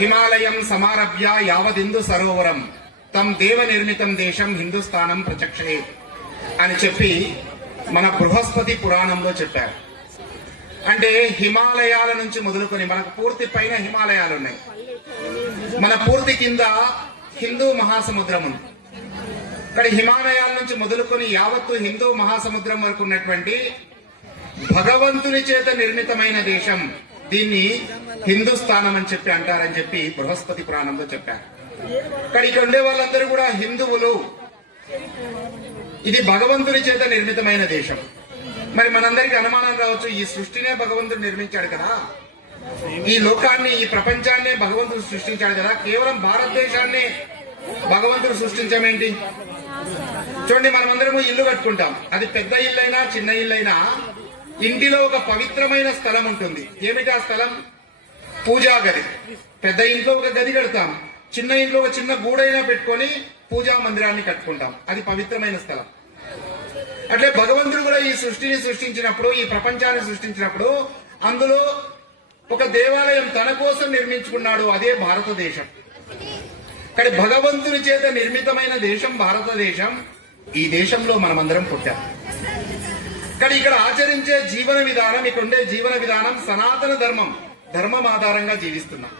హిమాలయం సమారభ్య యావదిందు సరోవరం తం దేవ నిర్మితం దేశం హిందుస్థానం ప్రచక్షయే అని చెప్పి మన బృహస్పతి పురాణంలో చెప్పారు. అంటే హిమాలయాల నుంచి మొదలుకొని మనకు పూర్తి పైన హిమాలయాలు ఉన్నాయి, మన పూర్తి కింద హిందూ మహాసముద్రం ఉంది. ఇక్కడ హిమాలయాల నుంచి మొదలుకొని యావత్తు హిందూ మహాసముద్రం వరకు ఉన్నటువంటి భగవంతుని చేత నిర్మితమైన దేశం, దీన్ని హిందుస్థానం అని చెప్పి అంటారని చెప్పి బృహస్పతి పురాణంలో చెప్పారు. ఇక్కడ ఉండే వాళ్ళందరూ కూడా హిందువులు, ఇది భగవంతుని చేత నిర్మితమైన దేశం. మరి మనందరికీ అనుమానం రావచ్చు, ఈ సృష్టినే భగవంతుడు నిర్మించాడు కదా, ఈ లోకాన్ని ఈ ప్రపంచాన్నే భగవంతుడు సృష్టించాడు కదా, కేవలం భారతదేశాన్ని భగవంతుడు సృష్టించమేంటి? చూడండి, మనమందరము ఇల్లు కట్టుకుంటాం, అది పెద్ద ఇల్లైనా చిన్న ఇల్లైనా ఇంటిలో ఒక పవిత్రమైన స్థలం ఉంటుంది. ఏమిటి ఆ స్థలం? పూజా గది. పెద్ద ఇంట్లో ఒక గది కడతాం, చిన్న ఇంట్లో ఒక చిన్న గూడైనా పెట్టుకొని పూజా మందిరాన్ని కట్టుకుంటాం, అది పవిత్రమైన స్థలం. అట్లే భగవంతుడు కూడా ఈ సృష్టిని సృష్టించినప్పుడు, ఈ ప్రపంచాన్ని సృష్టించినప్పుడు అందులో ఒక దేవాలయం తన కోసం నిర్మించుకున్నాడు, అదే భారతదేశం. కానీ భగవంతుని చేత నిర్మితమైన దేశం భారతదేశం. ఈ దేశంలో మనమందరం పుట్టాం. కానీ ఇక్కడ ఆచరించే జీవన విధానం, ఇక్కడ ఉండే జీవన విధానం సనాతన ధర్మం, ధర్మం ఆధారంగా జీవిస్తున్నాం.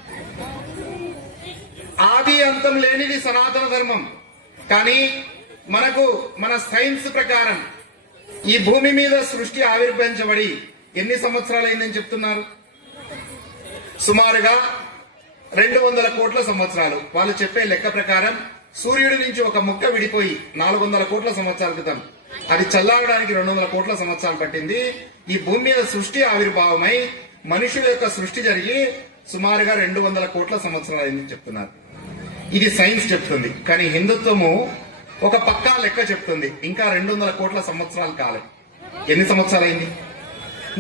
ఆది అంతం లేనిది సనాతన ధర్మం. కానీ మనకు మన సైన్స్ ప్రకారం ఈ భూమి మీద సృష్టి ఆవిర్భవించబడి ఎన్ని సంవత్సరాలు అయిందని చెప్తున్నారు? సుమారుగా 200 కోట్ల సంవత్సరాలు. వాళ్ళు చెప్పే లెక్క ప్రకారం సూర్యుడి నుంచి ఒక ముక్క విడిపోయి 400 కోట్ల సంవత్సరాల క్రితం అది చల్లారడానికి 200 కోట్ల సంవత్సరాలు పట్టింది. ఈ భూమి మీద సృష్టి ఆవిర్భావమై మనుషుల యొక్క సృష్టి జరిగి సుమారుగా 200 కోట్ల సంవత్సరాలు అయిందని చెప్తున్నారు. ఇది సైన్స్ చెప్తుంది. కానీ హిందుత్వము ఒక పక్కా లెక్క చెప్తుంది, ఇంకా 200 కోట్ల సంవత్సరాలు కాలేదు. ఎన్ని సంవత్సరాలు అయింది?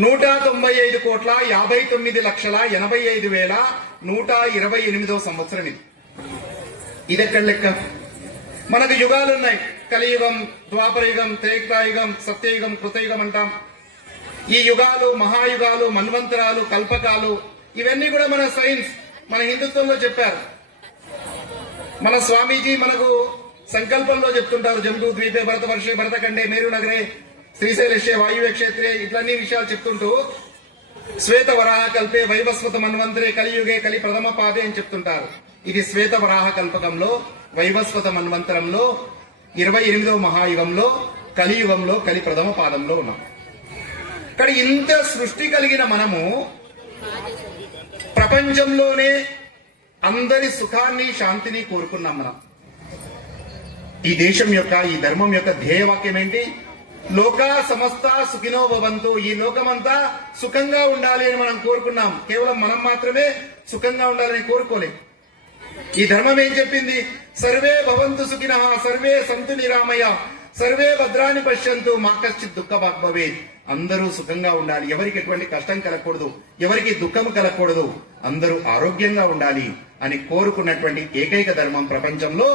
195 కోట్ల 59 లక్షల 85 వేల 128వ సంవత్సరం ఇది. ఇదెక్కడ లెక్క? మనకు యుగాలు ఉన్నాయి, కలియుగం, ద్వాపరయుగం, త్రేతాయుగం, సత్యయుగం, కృతయుగం అంటాం. ఈ యుగాలు, మహాయుగాలు, మన్వంతరాలు, కల్పకాలు, ఇవన్నీ కూడా మన సైన్స్, మన హిందుత్వంలో చెప్పారు. మన స్వామీజీ మనకు సంకల్పంలో చెప్తుంటారు, జంబూ ద్వీపే భరత వర్షే భరతఖండే మేరు నగరే శ్రీశైలశే వాయువ్య క్షేత్రే, ఇట్లన్నీ విషయాలు చెప్తుంటూ శ్వేత వరాహ కల్పే వైవస్వత మన్వంతరే కలియుగే కలి ప్రథమ పాదే అని చెప్తుంటారు. ఇది శ్వేత వరాహ కల్పకంలో, వైవస్వత మన్వంతరంలో, 28వ మహాయుగంలో, కలియుగంలో, కలి ప్రథమ పాదంలో ఉన్నాం. కానీ ఇంత సృష్టి కలిగిన మనము ప్రపంచంలోనే అందరి సుఖాన్ని, శాంతిని కోరుకున్నాం. మనం ఈ దేశం యొక్క, ఈ ధర్మం యొక్క ధ్యేయవాక్యం ఏంటి? లోకా సమస్త సుఖినో భవంతు. ఈ లోకమంతా సుఖంగా ఉండాలి అని మనం కోరుకున్నాం. కేవలం మనం మాత్రమే సుఖంగా ఉండాలని కోరుకోలేం. ఈ ధర్మం ఏం చెప్పింది? సర్వే భవంతు సుఖినః, సర్వే సంతు నిరామయ, సర్వే భద్రాని పశ్యంతు, మా కశ్చిత్ దుఃఖ భాగ్ భవేత్. అందరూ సుఖంగా ఉండాలి, ఎవరికి ఎటువంటి కష్టం కలగకూడదు, ఎవరికి దుఃఖం కలగకూడదు, అందరూ ఆరోగ్యంగా ఉండాలి అని కోరుకున్నటువంటి ఏకైక ధర్మం ప్రపంచంలో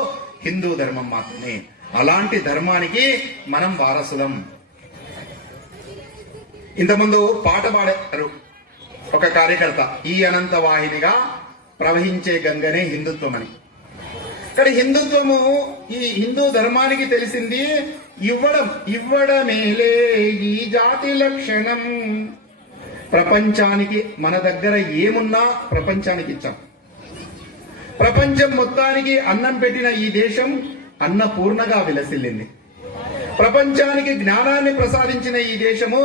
హిందూ ధర్మం మాత్రమే. అలాంటి ధర్మానికి మనం వారసులం. ఇంతకుముందు పాట పాడారు ఒక కార్యకర్త, ఈ అనంత వాహినిగా ప్రవహించే గంగనే హిందుత్వం అని. కానీ హిందుత్వము, ఈ హిందూ ధర్మానికి తెలిసింది ఇవ్వడమేలే ఈ జాతి లక్షణం. ప్రపంచానికి మన దగ్గర ఏమున్నా ప్రపంచానికి ఇచ్చాం. ప్రపంచం మొత్తానికి అన్నం పెట్టిన ఈ దేశం అన్నపూర్ణగా విలసిల్లింది. ప్రపంచానికి జ్ఞానాన్ని ప్రసాదించిన ఈ దేశము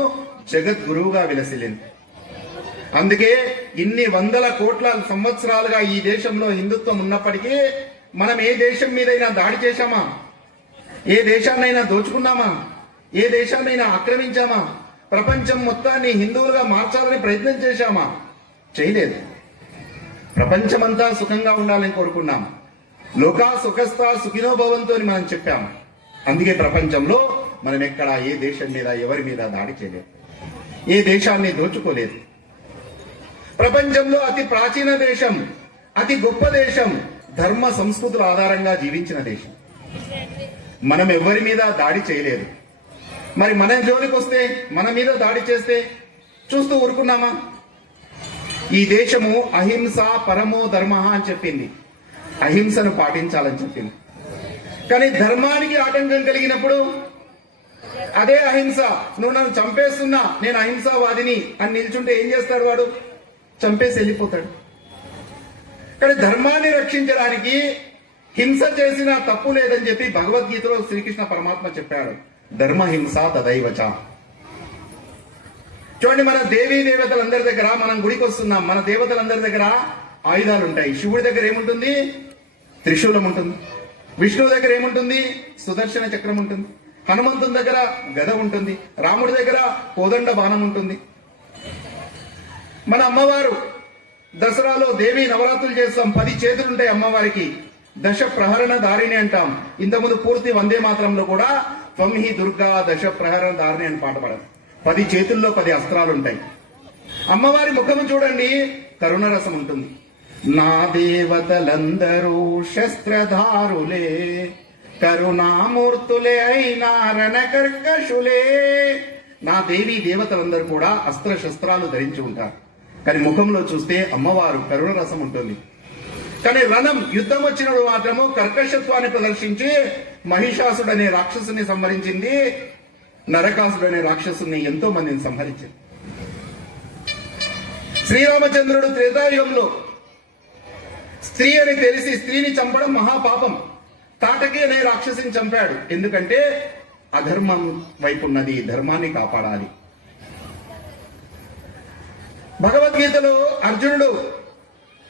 జగద్గురువుగా విలసిల్లింది. అందుకే ఇన్ని 100 కోట్ల సంవత్సరాలుగా ఈ దేశంలో హిందుత్వం ఉన్నప్పటికీ మనం ఏ దేశం మీదైనా దాడి చేశామా? ఏ దేశాన్నైనా దోచుకున్నామా? ఏ దేశాన్నైనా ఆక్రమించామా? ప్రపంచం మొత్తాన్ని హిందువులుగా మార్చాలని ప్రయత్నం చేశామా? చేయలేదు. ప్రపంచమంతా సుఖంగా ఉండాలని కోరుకున్నాం. లోకా సుఖస్థ సుఖినో భవంతు అని మనం చెప్పాము. అందుకే ప్రపంచంలో మనం ఎక్కడ ఏ దేశం మీద, ఎవరి మీద దాడి చేయలేదు, ఏ దేశాన్ని దోచుకోలేదు. ప్రపంచంలో అతి ప్రాచీన దేశం, అతి గొప్ప దేశం, ధర్మ సంస్కృతుల ఆధారంగా జీవించిన దేశం. మనం ఎవరి మీద దాడి చేయలేదు. మరి మన జోలికి వస్తే, మన మీద దాడి చేస్తే చూస్తూ ఊరుకున్నామా? ఈ దేశము అహింస పరమో ధర్మ అని చెప్పింది, అహింసను పాటించాలని చెప్పింది. కానీ ధర్మానికి ఆటంకం కలిగినప్పుడు అదే అహింస, నువ్వు నన్ను చంపేస్తున్నా నేను అహింసావాదిని అని నిల్చుంటే ఏం చేస్తాడు వాడు? చంపేసి వెళ్ళిపోతాడు. కానీ ధర్మాన్ని రక్షించడానికి హింస చేసిన తప్పు లేదని చెప్పి భగవద్గీతలో శ్రీకృష్ణ పరమాత్మ చెప్పాడు, ధర్మహింస తదైవచ. చూడండి, మన దేవీ దేవతలందరి దగ్గర, మనం గుడికి వస్తున్నాం, మన దేవతలందరి దగ్గర ఆయుధాలు ఉంటాయి. శివుడి దగ్గర ఏముంటుంది? త్రిశూలం ఉంటుంది. విష్ణువు దగ్గర ఏముంటుంది? సుదర్శన చక్రం ఉంటుంది. హనుమంతుని దగ్గర గద ఉంటుంది. రాముడి దగ్గర కోదండ బాణం ఉంటుంది. మన అమ్మవారు దసరాలో దేవి నవరాత్రులు చేస్తాం, 10 చేతులు ఉంటాయి అమ్మవారికి. దశ ప్రహరణ దారిణి అంటాం. ఇంతకుముందు పూర్తి వందే మాత్రంలో కూడా త్వం హి దుర్గా దశ ప్రహరణ దారిణి అని పాట పాడారు. 10 చేతుల్లో 10 అస్త్రాలు ఉంటాయి. అమ్మవారి ముఖము చూడండి, కరుణరసం ఉంటుంది. నా దేవతలందరూ శస్త్రధారులే, కరుణామూర్తులే అయినా రణకర్కశులే. నా దేవి దేవతలందరూ కూడా అస్త్ర శస్త్రాలు ధరించి ఉంటారు. కానీ ముఖంలో చూస్తే అమ్మవారు కరుణరసం ఉంటుంది. కానీ రణం, యుద్ధం వచ్చినప్పుడు మాత్రము కర్కశత్వాన్ని ప్రదర్శించి మహిషాసుడు అనే రాక్షసుని సంహరించింది. నరకాసుడు అనే రాక్షసుని ఎంతో మందిని సంహరించింది. శ్రీరామచంద్రుడు త్రేతాయుగంలో స్త్రీ అని తెలిసి స్త్రీని చంపడం మహాపాపం. తాటకి అనే రాక్షసిని చంపాడు. ఎందుకంటే అధర్మం వైపు ఉన్నది, ధర్మాన్ని కాపాడాలి. భగవద్గీతలో అర్జునుడు,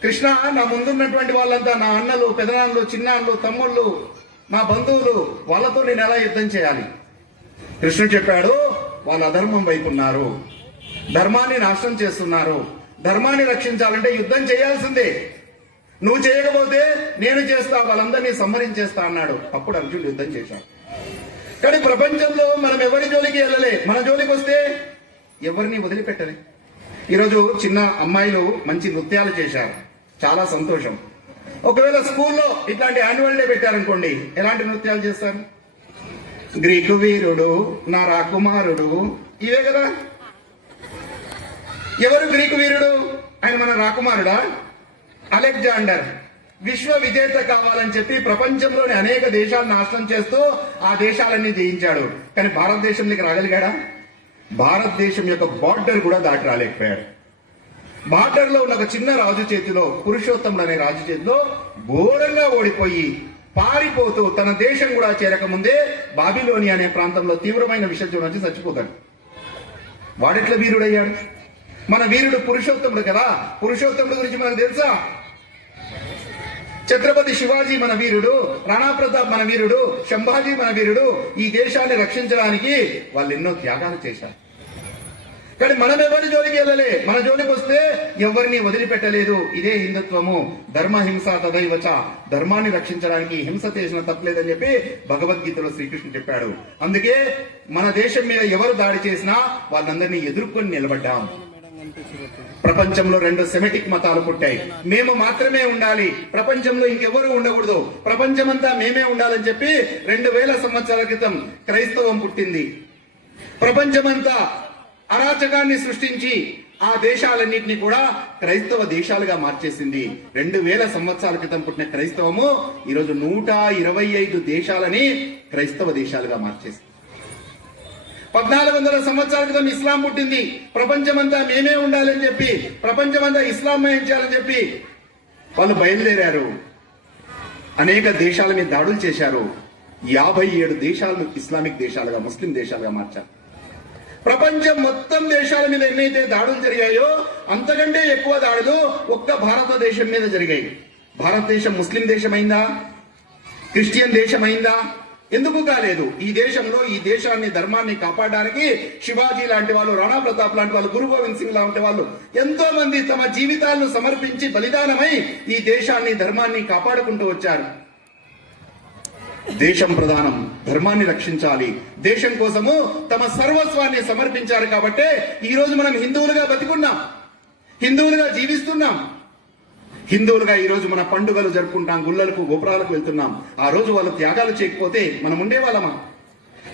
కృష్ణ, నా ముందున్నటువంటి వాళ్ళంతా నా అన్నలు, పెదనాన్నలు, చిన్నాన్నలు, తమ్ముళ్ళు, నా బంధువులు, వాళ్ళతో నేను ఎలా యుద్ధం చేయాలి? కృష్ణుడు చెప్పాడు, వాళ్ళు అధర్మం వైపు ఉన్నారు, ధర్మాన్ని నాశనం చేస్తున్నారు. ధర్మాన్ని రక్షించాలంటే యుద్ధం చేయాల్సిందే. నువ్వు చేయకపోతే నేను చేస్తా, వాళ్ళందరినీ సంహరించేస్తా అన్నాడు. అప్పుడు అర్జునుడు యుద్ధం చేశాడు. కానీ ప్రపంచంలో మనం ఎవరి జోలికి వెళ్ళలే. మన జోలికి వస్తే ఎవరిని వదిలిపెట్టలే. ఈరోజు చిన్న అమ్మాయిలు మంచి నృత్యాలు చేశారు, చాలా సంతోషం. ఒకవేళ స్కూల్లో ఇట్లాంటి యాన్యువల్ డే పెట్టారనుకోండి, ఎలాంటి నృత్యాలు చేస్తారు? గ్రీకు వీరుడు, నా రాకుమారుడు, ఇవే కదా. ఎవరు గ్రీకు వీరుడు? ఆయన మన రాకుమారుడా? అలెగ్జాండర్ విశ్వ విజేత కావాలని చెప్పి ప్రపంచంలోని అనేక దేశాలను నాశనం చేస్తూ ఆ దేశాలన్నీ జయించాడు. కానీ భారతదేశంలోకి రాగలిగాడా? భారతదేశం యొక్క బార్డర్ కూడా దాటి రాలేకపోయాడు. బార్డర్ లో ఉన్న ఒక చిన్న రాజు చేతిలో, పురుషోత్తముడు అనే రాజు చేతిలో ఘోరంగా ఓడిపోయి పారిపోతూ తన దేశం కూడా చేరకముందే బాబిలోని అనే ప్రాంతంలో తీవ్రమైన విషజ్వరం వచ్చి చచ్చిపోతాడు. వాడెట్లా వీరుడయ్యాడు? మన వీరుడు పురుషోత్తముడు కదా. పురుషోత్తముడు గురించి మనకు తెలుసా? ఛత్రపతి శివాజీ మన వీరుడు, రాణా ప్రతాప్ మన వీరుడు, శంభాజీ మన వీరుడు. ఈ దేశాన్ని రక్షించడానికి వాళ్ళు ఎన్నో త్యాగాలు చేశారు. కానీ మనం ఎవరి జోలికి వెళ్ళలే. మన జోలికి వస్తే ఎవరిని వదిలిపెట్టలేదు. ఇదే హిందుత్వము. ధర్మహింస తదైవచ. ధర్మాన్ని రక్షించడానికి హింస చేసిన తప్పలేదని చెప్పి భగవద్గీతలో శ్రీకృష్ణుడు చెప్పాడు. అందుకే మన దేశం మీద ఎవరు దాడి చేసినా వాళ్ళందరినీ ఎదుర్కొని నిలబడ్డాం. ప్రపంచంలో 2 సెమిటిక్ మతాలు పుట్టాయి. మేము మాత్రమే ఉండాలి, ప్రపంచంలో ఇంకెవరు ఉండకూడదు, ప్రపంచమంతా మేమే ఉండాలని చెప్పి 2000 సంవత్సరాల క్రితం క్రైస్తవం పుట్టింది. ప్రపంచమంతా అరాచకాన్ని సృష్టించి ఆ దేశాలన్నింటినీ కూడా క్రైస్తవ దేశాలుగా మార్చేసింది. 2000 సంవత్సరాల క్రితం పుట్టిన క్రైస్తవము ఈరోజు 125 దేశాలని క్రైస్తవ దేశాలుగా మార్చేసింది. 1400 సంవత్సరాల క్రితం ఇస్లాం పుట్టింది. ప్రపంచమంతా మేమే ఉండాలని చెప్పి, ప్రపంచమంతా ఇస్లామయం చేయాలని చెప్పి వాళ్ళు బయలుదేరారు. అనేక దేశాల మీద దాడులు చేశారు. 57 దేశాలను ఇస్లామిక్ దేశాలుగా, ముస్లిం దేశాలుగా మార్చారు. ప్రపంచం మొత్తం దేశాల మీద ఎన్నైతే దాడులు జరిగాయో అంతకంటే ఎక్కువ దాడులు ఒక్క భారతదేశం మీద జరిగాయి. భారతదేశం ముస్లిం దేశమైందా? క్రిస్టియన్ దేశమైందా? ఎందుకు కాలేదు? ఈ దేశంలో ఈ దేశాన్ని, ధర్మాన్ని కాపాడడానికి శివాజీ లాంటి వాళ్ళు, రాణా ప్రతాప్ లాంటి వాళ్ళు, గురు గోవింద్ సింగ్ లాంటి వాళ్ళు ఎంతో మంది తమ జీవితాలను సమర్పించి బలిదానమై ఈ దేశాన్ని, ధర్మాన్ని కాపాడుకుంటూ వచ్చారు. దేశం ప్రధానం, ధర్మాన్ని రక్షించాలి, దేశం కోసము తమ సర్వస్వాన్ని సమర్పించారు. కాబట్టి ఈ రోజు మనం హిందువులుగా బతికున్నాం, హిందువులుగా జీవిస్తున్నాం. హిందువులుగా ఈ రోజు మన పండుగలు జరుపుకుంటాం, గుళ్ళలకు, గోపురాలకు వెళ్తున్నాం. ఆ రోజు వాళ్ళు త్యాగాలు చేయకపోతే మనం ఉండేవాళ్ళమా?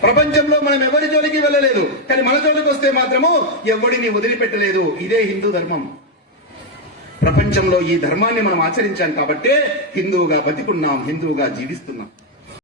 ప్రపంచంలో మనం ఎవరి జోలికి వెళ్ళలేదు. కానీ మన జోలికి వస్తే మాత్రము ఎవడిని వదిలిపెట్టలేదు. ఇదే హిందూ ధర్మం. ప్రపంచంలో ఈ ధర్మాన్ని మనం ఆచరించాం కాబట్టే హిందువుగా బతికున్నాం, హిందువుగా జీవిస్తున్నాం.